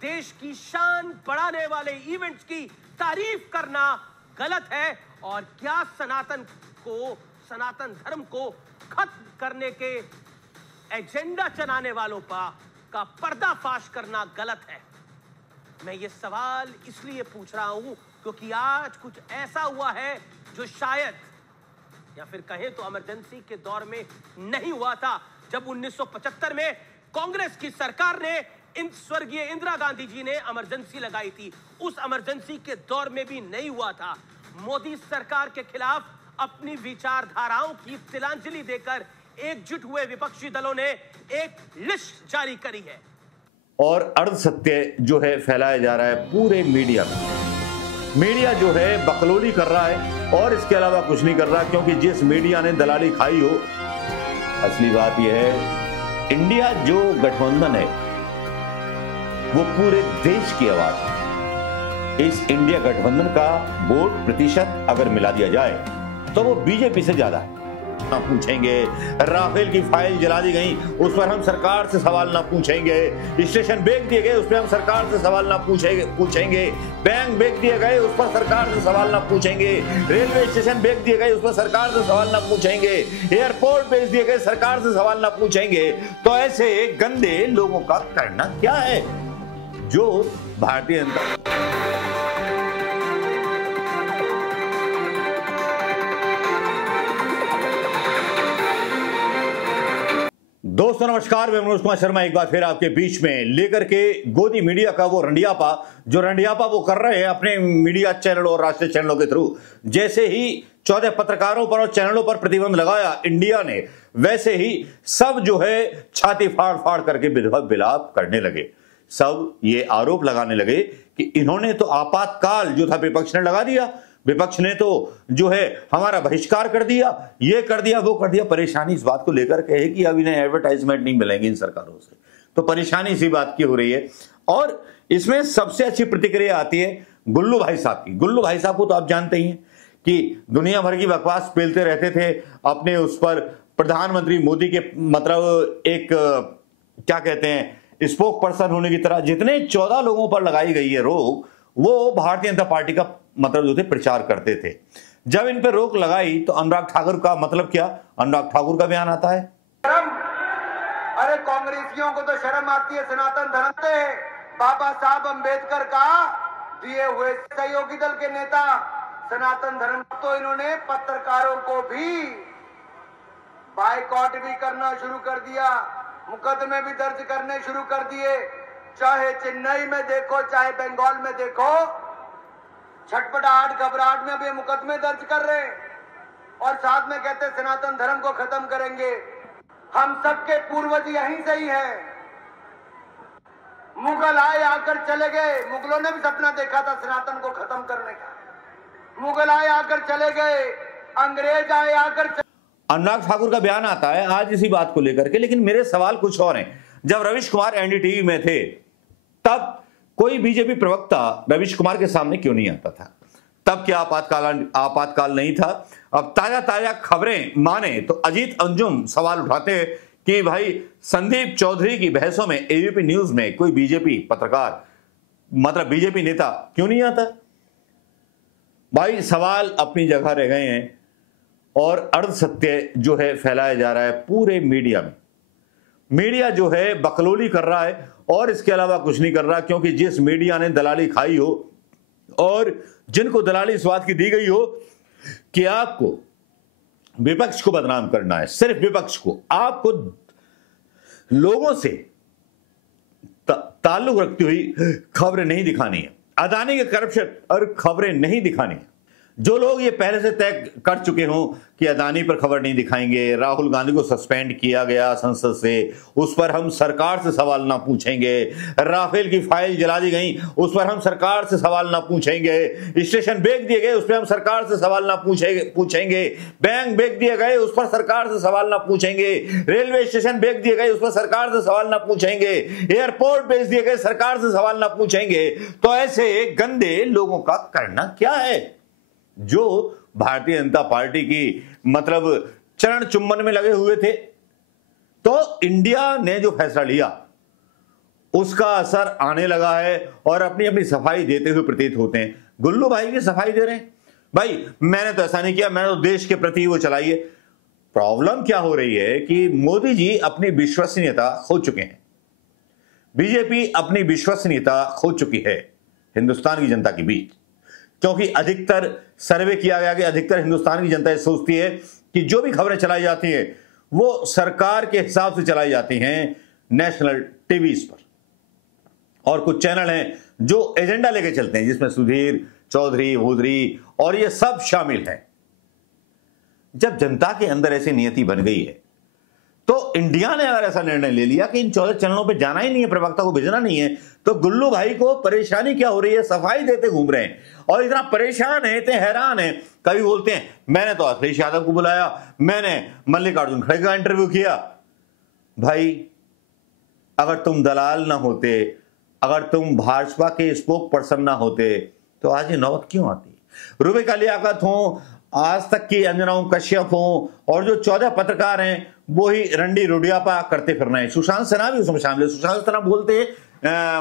देश की शान बढ़ाने वाले इवेंट्स की तारीफ करना गलत है और क्या सनातन धर्म को खत्म करने के एजेंडा चलाने वालों का पर्दाफाश करना गलत है। मैं ये सवाल इसलिए पूछ रहा हूं क्योंकि आज कुछ ऐसा हुआ है जो शायद या फिर कहें तो इमरजेंसी के दौर में नहीं हुआ था। जब 1975 में कांग्रेस की सरकार ने स्वर्गीय इंदिरा गांधी जी ने इमरजेंसी लगाई थी, उस इमरजेंसी के दौर में भी नहीं हुआ था। मोदी सरकार के खिलाफ अपनी विचारधाराओं की तिलांजलि देकर एकजुट हुए विपक्षी दलों ने एक लिस्ट जारी करी है और अर्ध सत्य जो है फैलाया जा रहा है पूरे मीडिया में। मीडिया जो है बकलोली कर रहा है और इसके अलावा कुछ नहीं कर रहा, क्योंकि जिस मीडिया ने दलाली खाई हो, असली बात यह है इंडिया जो गठबंधन है वो पूरे देश की आवाज है। इस इंडिया गठबंधन का वोट प्रतिशत अगर मिला दिया जाए तो वो बीजेपी से ज्यादा है। ना पूछेंगे राफेल की फाइल जला दी गई, उस पर हम सरकार से सवाल ना पूछेंगे। स्टेशन बेच दिए गए, उस पर हम सरकार से सवाल ना पूछेंगे। बैंक बेच दिए गए, उस पर सरकार से सवाल ना पूछेंगे। रेलवे स्टेशन बेच दिए गए, उस पर सरकार से सवाल ना पूछेंगे। एयरपोर्ट बेच दिए गए, सरकार से सवाल ना पूछेंगे। तो ऐसे गंदे लोगों का करना क्या है जो भारतीय जनता। दोस्तों नमस्कार, मैं मनोज कुमार शर्मा एक बार फिर आपके बीच में लेकर के गोदी मीडिया का वो रंडियापा वो कर रहे हैं अपने मीडिया चैनल और राष्ट्रीय चैनलों के थ्रू। जैसे ही 14 पत्रकारों पर और चैनलों पर प्रतिबंध लगाया इंडिया ने, वैसे ही सब जो है छाती फाड़ फाड़ करके विलाप करने लगे। सब ये आरोप लगाने लगे कि इन्होंने तो आपातकाल जो था विपक्ष ने लगा दिया, विपक्ष ने तो जो है हमारा बहिष्कार कर दिया, ये कर दिया, वो कर दिया। परेशानी इस बात को लेकर के है कि अब इन्हें एडवर्टाइजमेंट नहीं मिलेंगे इन सरकारों से, तो परेशानी इसी बात की हो रही है। और इसमें सबसे अच्छी प्रतिक्रिया आती है गुल्लू भाई साहब की। गुल्लू भाई साहब को तो आप जानते ही हैं कि दुनिया भर की बकवास पेलते रहते थे अपने उस पर प्रधानमंत्री मोदी के मतलब एक क्या कहते हैं स्पोक पर्सन होने की तरह। जितने 14 लोगों पर लगाई गई है रोक, वो भारतीय जनता पार्टी का मतलब जो थे प्रचार करते थे। जब इन पे रोक लगाई तो अनुराग ठाकुर का मतलब क्या, अनुराग ठाकुर का बयान आता है। शर्म, अरे कांग्रेसियों को तो शर्म आती है सनातन धर्म से। बाबा साहब अंबेडकर का दिए हुए सहयोगी दल के नेता सनातन धर्म, तो इन्होंने पत्रकारों को भी बायकॉट भी करना शुरू कर दिया, मुकदमे भी दर्ज करने शुरू कर दिए। चाहे चेन्नई में देखो, चाहे बंगाल में देखो, छटपटाहट घबराहट में भी मुकदमे दर्ज कर रहे हैं और साथ में कहते सनातन धर्म को खत्म करेंगे। हम सबके पूर्वज यहीं से ही हैं। मुगल आए आकर चले गए, मुगलों ने भी सपना देखा था सनातन को खत्म करने का। मुगल आए आकर चले गए, अंग्रेज आए आकर अनुराग ठाकुर का बयान आता है आज इसी बात को लेकर के। लेकिन मेरे सवाल कुछ और हैं। जब रविश कुमार एनडीटीवी में थे तब कोई बीजेपी प्रवक्ता रविश कुमार के सामने क्यों नहीं आता था? तब क्या आपातकाल नहीं था? अब ताजा खबरें माने तो अजीत अंजुम सवाल उठाते हैं कि भाई संदीप चौधरी की बहसों में एबीपी न्यूज में कोई बीजेपी पत्रकार मतलब बीजेपी नेता क्यों नहीं आता? भाई सवाल अपनी जगह रह गए हैं और अर्ध सत्य जो है फैलाया जा रहा है पूरे मीडिया में। मीडिया जो है बकलोली कर रहा है और इसके अलावा कुछ नहीं कर रहा, क्योंकि जिस मीडिया ने दलाली खाई हो और जिनको दलाली इस बात की दी गई हो कि आपको विपक्ष को बदनाम करना है, सिर्फ विपक्ष को, आपको लोगों से ताल्लुक रखती हुई खबरें नहीं दिखानी है, अदानी के करप्शन और खबरें नहीं दिखानी है। जो लोग ये पहले से तय कर चुके हों कि अदानी पर खबर नहीं दिखाएंगे, राहुल गांधी को सस्पेंड किया गया संसद से, उस पर हम सरकार से सवाल ना पूछेंगे, राफेल की फाइल जला दी गई, उस पर हम सरकार से सवाल ना पूछेंगे, स्टेशन बेच दिए गए, उस पर हम सरकार से सवाल ना पूछेंगे, बैंक बेच दिए गए, उस पर सरकार से सवाल ना पूछेंगे, रेलवे स्टेशन बेच दिए गए, उस पर सरकार से सवाल ना पूछेंगे, एयरपोर्ट बेच दिए गए, सरकार से सवाल ना पूछेंगे। तो ऐसे गंदे लोगों का करना क्या है जो भारतीय जनता पार्टी की मतलब चरण चुम्बन में लगे हुए थे? तो इंडिया ने जो फैसला लिया उसका असर आने लगा है और अपनी अपनी सफाई देते हुए प्रतीत होते हैं। गुल्लू भाई भी सफाई दे रहे हैं, भाई मैंने तो ऐसा नहीं किया, मैंने तो देश के प्रति वो चलाई है। प्रॉब्लम क्या हो रही है कि मोदी जी अपनी विश्वसनीयता खो चुके हैं, बीजेपी अपनी विश्वसनीयता खो चुकी है हिंदुस्तान की जनता के बीच, क्योंकि अधिकतर सर्वे किया गया कि अधिकतर हिंदुस्तान की जनता सोचती है कि जो भी खबरें चलाई जाती हैं वो सरकार के हिसाब से चलाई जाती हैं नेशनल टीवीज पर, और कुछ चैनल हैं जो एजेंडा लेके चलते हैं जिसमें सुधीर चौधरी वोदरी और ये सब शामिल हैं। जब जनता के अंदर ऐसी नियति बन गई है तो इंडिया ने अगर ऐसा निर्णय ले लिया कि इन 14 चैनलों पे जाना ही नहीं है, प्रवक्ता को भेजना नहीं है, तो गुल्लू भाई को परेशानी क्या हो रही है? सफाई देते घूम रहे हैं और इतना परेशान है, इतने हैरान है। कभी बोलते हैं मैंने तो अखिलेश यादव को बुलाया, मैंने मल्लिकार्जुन खड़गे का इंटरव्यू किया। भाई अगर तुम दलाल ना होते, अगर तुम भाजपा के स्पोक पर्सन ना होते तो आज ये नौबत क्यों आती? रुबिका लियाकत हो, आज तक की अंजना कश्यप हो और जो 14 पत्रकार हैं वो ही रंडी रुडियापा करते फिर रहे हैं। सुशांत सिन्हा भी उसमें शामिल है। सुशांत सिन्हा बोलते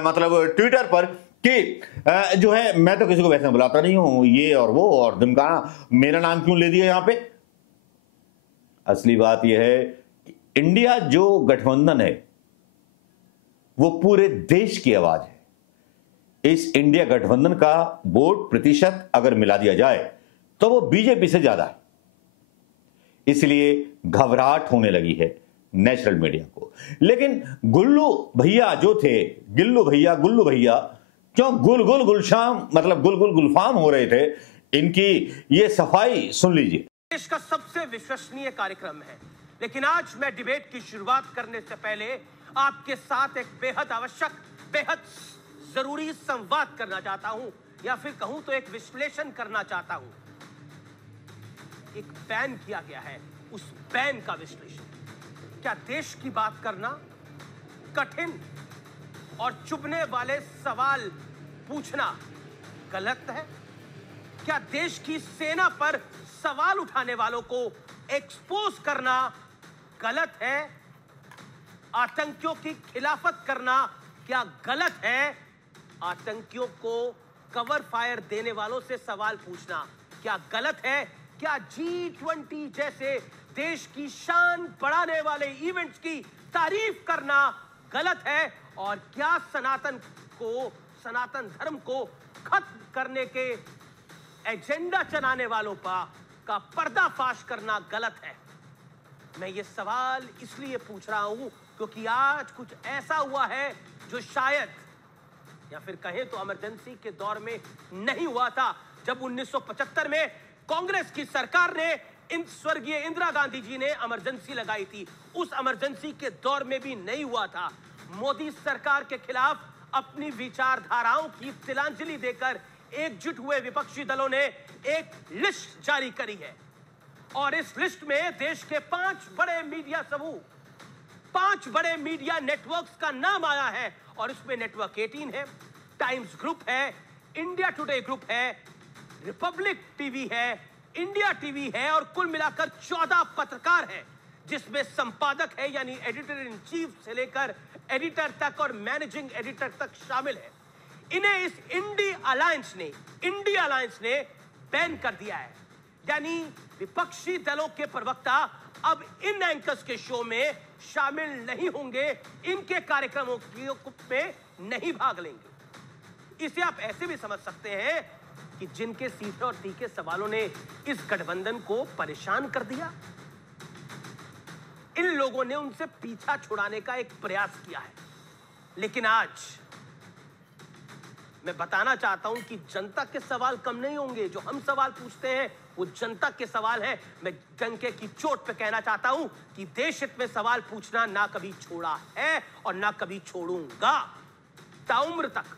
मतलब ट्विटर पर कि जो है मैं तो किसी को वैसे बुलाता नहीं हूं, ये और वो और दिमकाना, मेरा नाम क्यों ले दिया यहां पे? असली बात यह है कि इंडिया जो गठबंधन है वो पूरे देश की आवाज है। इस इंडिया गठबंधन का वोट प्रतिशत अगर मिला दिया जाए तो वो बीजेपी से ज्यादा है, इसलिए घबराहट होने लगी है नेशनल मीडिया को। लेकिन गुल्लू भैया जो थे, गुल्लू भैया क्यों गुलशाम मतलब गुलफाम हो रहे थे, इनकी ये सफाई सुन लीजिए। देश का सबसे विश्वसनीय कार्यक्रम है, लेकिन आज मैं डिबेट की शुरुआत करने से पहले आपके साथ एक बेहद आवश्यक, बेहद जरूरी संवाद करना चाहता हूं, या फिर कहूं तो एक विश्लेषण करना चाहता हूं। एक बैन किया गया है, उस बैन का विश्लेषण। क्या देश की बात करना कठिन और चुभने वाले सवाल पूछना गलत है? क्या देश की सेना पर सवाल उठाने वालों को एक्सपोज करना गलत है? आतंकियों की खिलाफत करना क्या गलत है? आतंकियों को कवर फायर देने वालों से सवाल पूछना क्या गलत है? क्या G20 जैसे देश की शान बढ़ाने वाले इवेंट्स की तारीफ करना गलत है? और क्या सनातन धर्म को खत्म करने के एजेंडा चलाने वालों का पर्दाफाश करना गलत है? मैं ये सवाल इसलिए पूछ रहा हूं क्योंकि आज कुछ ऐसा हुआ है जो शायद, या फिर कहें तो इमरजेंसी के दौर में नहीं हुआ था। जब 1975 में कांग्रेस की सरकार ने स्वर्गीय इंदिरा गांधी जी ने इमरजेंसी लगाई थी, उस इमरजेंसी के दौर में भी नहीं हुआ था। मोदी सरकार के खिलाफ अपनी विचारधाराओं की तिलांजलि देकर एकजुट हुए विपक्षी दलों ने एक लिस्ट जारी करी है, और इस लिस्ट में देश के 5 बड़े मीडिया समूह, 5 बड़े मीडिया नेटवर्क्स का नाम आया है। और इसमें नेटवर्क 18 है, टाइम्स ग्रुप है, इंडिया टुडे ग्रुप है, रिपब्लिक टीवी है, इंडिया टीवी है, और कुल मिलाकर 14 पत्रकार हैं, जिसमें संपादक है यानी एडिटर इन चीफ से लेकर एडिटर तक और मैनेजिंग एडिटर तक शामिल है। इन्हें इस इंडिया अलायंस ने बैन कर दिया है, यानी विपक्षी दलों के प्रवक्ता अब इन एंकर्स के शो में शामिल नहीं होंगे, इनके कार्यक्रमों में नहीं भाग लेंगे। इसे आप ऐसे भी समझ सकते हैं कि जिनके सीधे और तीखे सवालों ने इस गठबंधन को परेशान कर दिया, इन लोगों ने उनसे पीछा छुड़ाने का एक प्रयास किया है। लेकिन आज मैं बताना चाहता हूं कि जनता के सवाल कम नहीं होंगे। जो हम सवाल पूछते हैं वो जनता के सवाल है। मैं डंके की चोट पे कहना चाहता हूं कि देश हित में सवाल पूछना ना कभी छोड़ा है और ना कभी छोड़ूंगा। ताउम्र तक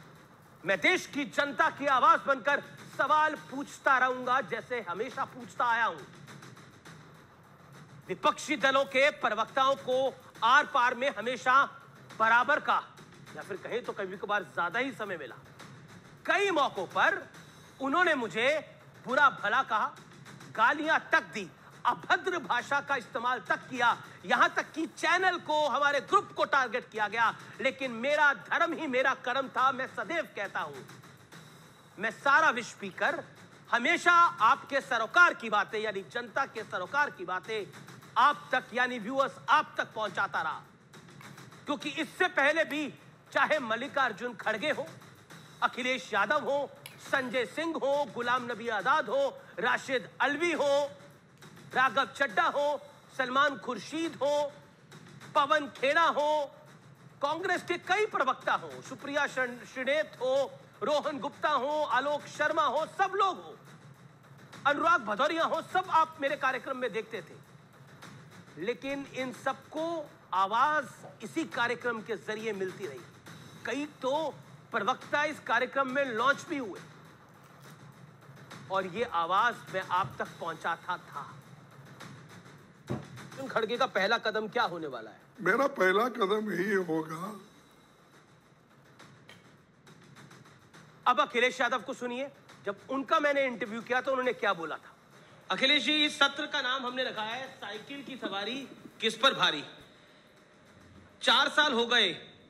मैं देश की जनता की आवाज बनकर सवाल पूछता रहूंगा, जैसे हमेशा पूछता आया हूं। विपक्षी दलों के प्रवक्ताओं को आर पार में हमेशा बराबर का, या फिर कहें तो कभी कभार ज्यादा ही समय मिला। कई मौकों पर उन्होंने मुझे बुरा भला कहा, गालियां तक दी। अभद्र भाषा का इस्तेमाल तक किया, यहां तक कि चैनल को, हमारे ग्रुप को टारगेट किया गया। लेकिन मेरा धर्म ही मेरा कर्म था। मैं सदैव कहता हूं, मैं सारा विश्व पीकर हमेशा आपके सरोकार की बातें, यानी जनता के सरोकार की बातें आप तक, यानी व्यूअर्स आप तक पहुंचाता रहा। क्योंकि इससे पहले भी चाहे मल्लिकार्जुन खड़गे हो, अखिलेश यादव हो, संजय सिंह हो, गुलाम नबी आजाद हो, राशिद अल्वी हो, राघव चड्ढा हो, सलमान खुर्शीद हो, पवन खेड़ा हो, कांग्रेस के कई प्रवक्ता हो, सुप्रिया श्रीनेत हो, रोहन गुप्ता हो, आलोक शर्मा हो, सब लोग हो, अनुराग भदौरिया हो, सब आप मेरे कार्यक्रम में देखते थे। लेकिन इन सबको आवाज इसी कार्यक्रम के जरिए मिलती रही। कई तो प्रवक्ता इस कार्यक्रम में लॉन्च भी हुए और ये आवाज मैं आप तक पहुंचाता था। खड़गे का पहला कदम क्या होने वाला है? मेरा पहला कदम यही होगा। अब अखिलेश यादव को सुनिए, जब उनका मैंने इंटरव्यू किया तो उन्होंने क्या बोला था। अखिलेश जी, इस सत्र का नाम हमने रखा है साइकिल की सवारी किस पर भारी। 4 साल हो गए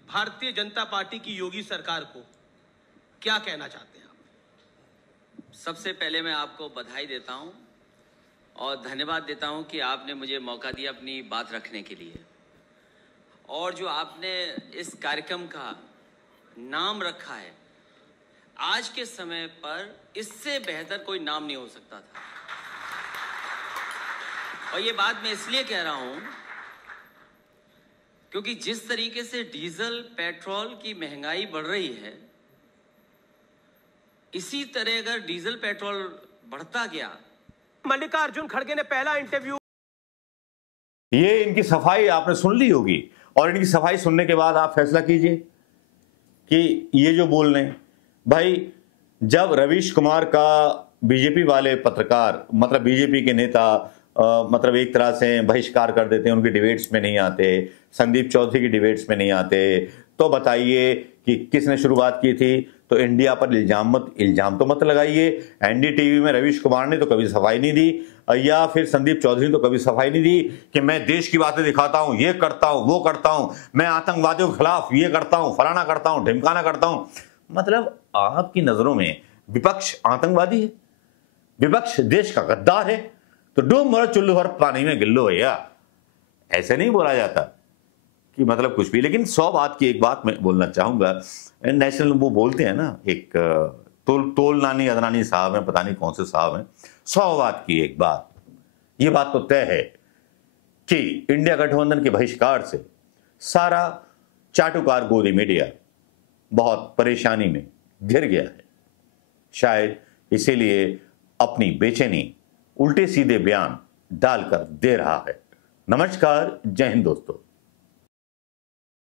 भारतीय जनता पार्टी की योगी सरकार को, क्या कहना चाहते हैं आप? सबसे पहले मैं आपको बधाई देता हूं और धन्यवाद देता हूं कि आपने मुझे मौका दिया अपनी बात रखने के लिए। और जो आपने इस कार्यक्रम का नाम रखा है, आज के समय पर इससे बेहतर कोई नाम नहीं हो सकता था। और ये बात मैं इसलिए कह रहा हूं क्योंकि जिस तरीके से डीजल पेट्रोल की महंगाई बढ़ रही है, इसी तरह अगर डीजल पेट्रोल बढ़ता गया। मल्लिकार्जुन खड़गे ने पहला इंटरव्यू, ये इनकी सफाई आपने सुन ली होगी और इनकी सफाई सुनने के बाद आप फैसला कीजिए कि ये जो बोल रहे हैं। भाई, जब रवीश कुमार का बीजेपी वाले पत्रकार, मतलब बीजेपी के नेता मतलब एक तरह से बहिष्कार कर देते हैं, उनकी डिबेट्स में नहीं आते, संदीप चौधरी की डिबेट्स में नहीं आते, तो बताइए कि किसने शुरुआत की थी। तो इंडिया पर इल्जाम तो मत लगाइए। एनडीटीवी में रवीश कुमार ने तो कभी सफाई नहीं दी, या फिर संदीप चौधरी ने तो कभी सफाई नहीं दी कि मैं देश की बातें दिखाता हूं, ये करता हूं, वो करता हूं, मैं आतंकवादियों के खिलाफ ये करता हूं, फलाना करता हूं, ढिमकाना करता हूं। मतलब आपकी नजरों में विपक्ष आतंकवादी है, विपक्ष देश का गद्दार है, तो डूब मरो चुल्लू भर पानी में गिल्लो भैया, ऐसे नहीं बोला जाता कि मतलब कुछ भी। लेकिन 100 बात की एक बात मैं बोलना चाहूंगा। नेशनल वो बोलते हैं ना, एक तोल नानी अदनानी साहब हैं, पता नहीं कौन से साहब हैं, 100 बात की एक बात, ये बात तो तय है कि इंडिया गठबंधन के बहिष्कार से सारा चाटुकार गोदी मीडिया बहुत परेशानी में घिर गया है। शायद इसीलिए अपनी बेचैनी उल्टे सीधे बयान डालकर दे रहा है। नमस्कार, जय हिंद दोस्तों।